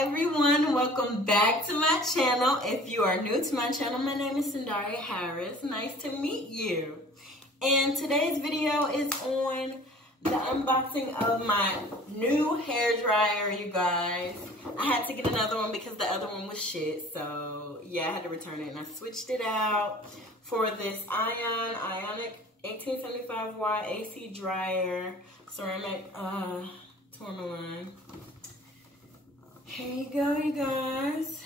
everyone, welcome back to my channel. If you are new to my channel, my name is Sandaria Harris. Nice to meet you. And today's video is on the unboxing of my new hair dryer, you guys. I had to get another one because the other one was shit. So yeah, I had to return it and I switched it out for this Ionic 1875 AC dryer, ceramic tourmaline. Here you go, you guys.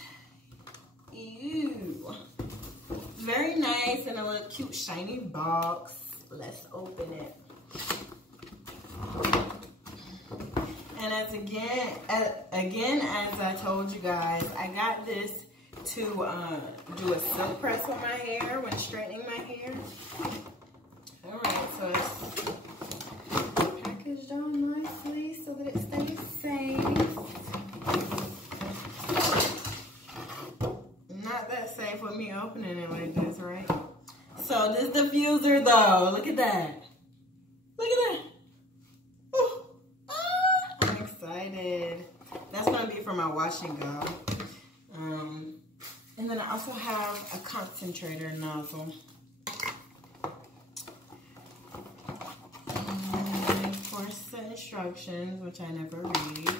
Ew. Very nice in a little cute shiny box. Let's open it. And as I told you guys, I got this to do a silk press on my hair when straightening my hair. Alright, so it's packaged on nicely so that it stays safe. Not that safe with me opening it like this, right? So this diffuser though, look at that. Look at that. Ooh. Ah, I'm excited. That's gonna be for my wash and go. And then I also have a concentrator nozzle. And of course the instructions, which I never read.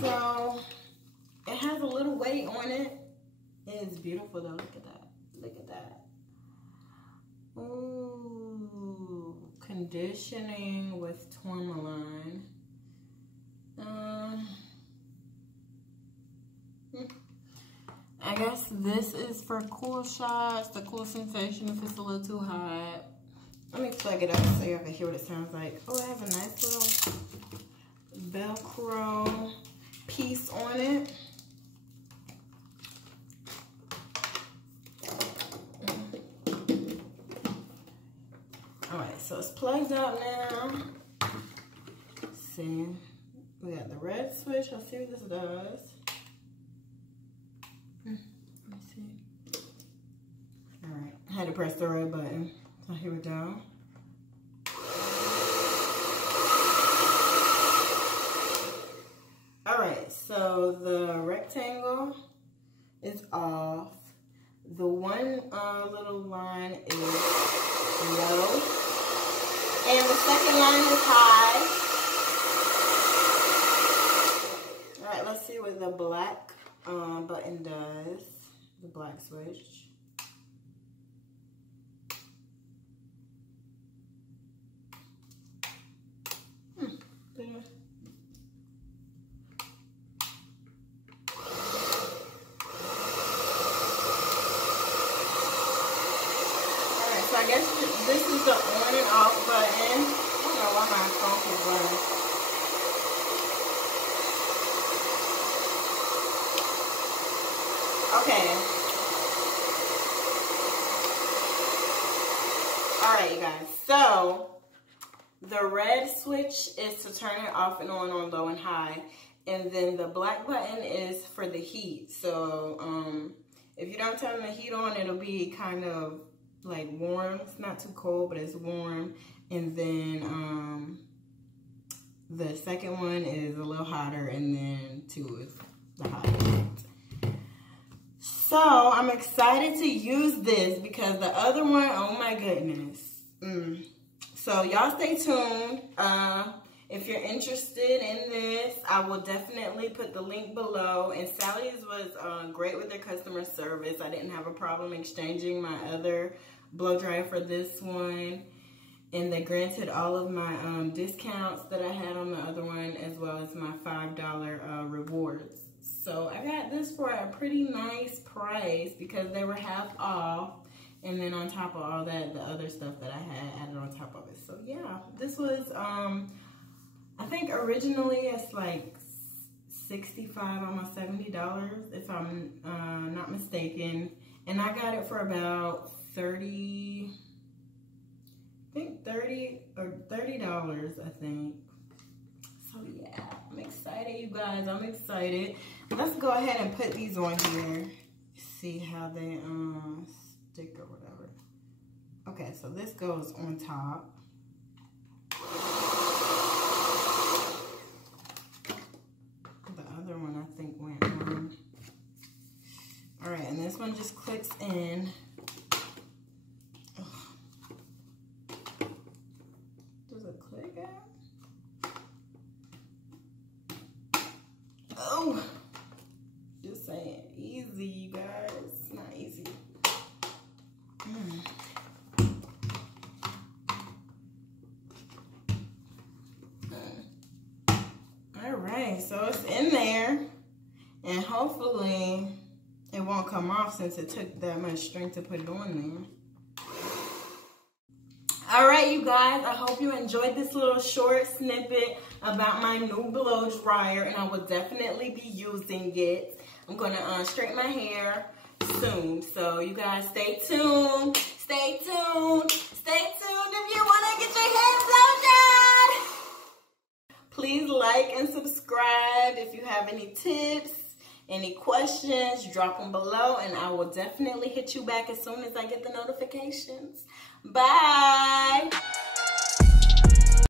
So it has a little weight on it. It is beautiful though. Look at that. Look at that. Ooh, conditioning with tourmaline. I guess this is for cool shots, the cool sensation if it's a little too hot. Let me plug it up so you can hear what it sounds like. Oh, it has a nice little Velcro piece on it. Alright, so it's plugged up now. Let's see. We got the red switch. Let's see what this does. Let me see. Alright, I had to press the red button. So here we go. Alright, so the rectangle is off. The one little line is low. And the second line is high. Alright, let's see what the black button does. The black switch. So I guess this is the on and off button. I don't know why my phone keeps running. Okay. Alright, you guys. So the red switch is to turn it off and on low and high. And then the black button is for the heat. So if you don't turn the heat on, it'll be kind of like warm. It's not too cold, but it's warm. And then the second one is a little hotter, and then 2 is the hottest. So I'm excited to use this because the other one, oh my goodness. So y'all stay tuned. If you're interested in this, I will definitely put the link below. And Sally's was great with their customer service. I didn't have a problem exchanging my other blow dryer for this one. And they granted all of my discounts that I had on the other one, as well as my $5 rewards. So I got this for a pretty nice price because they were half off. And then on top of all that, the other stuff that I had added on top of it. So yeah, this was, I think originally it's like $65, almost $70, if I'm not mistaken. And I got it for about $30, I think $30 or $30, I think. So yeah, I'm excited, you guys. I'm excited. Let's go ahead and put these on here. See how they stick or whatever. Okay, so this goes on top. The other one I think went on. All right, and this one just clicks in. Does it click out? Oh, just saying, easy, you guys. It's not easy. All right, so it's in there, and hopefully it won't come off since it took that much strength to put it on there. All right, you guys, I hope you enjoyed this little short snippet about my new blow dryer, and I will definitely be using it. I'm gonna straighten my hair soon, so you guys stay tuned. Stay tuned. Stay tuned if you want to get your hair blown done. Please like and subscribe. If you have any tips, any questions, drop them below, and I will definitely hit you back as soon as I get the notifications. Bye.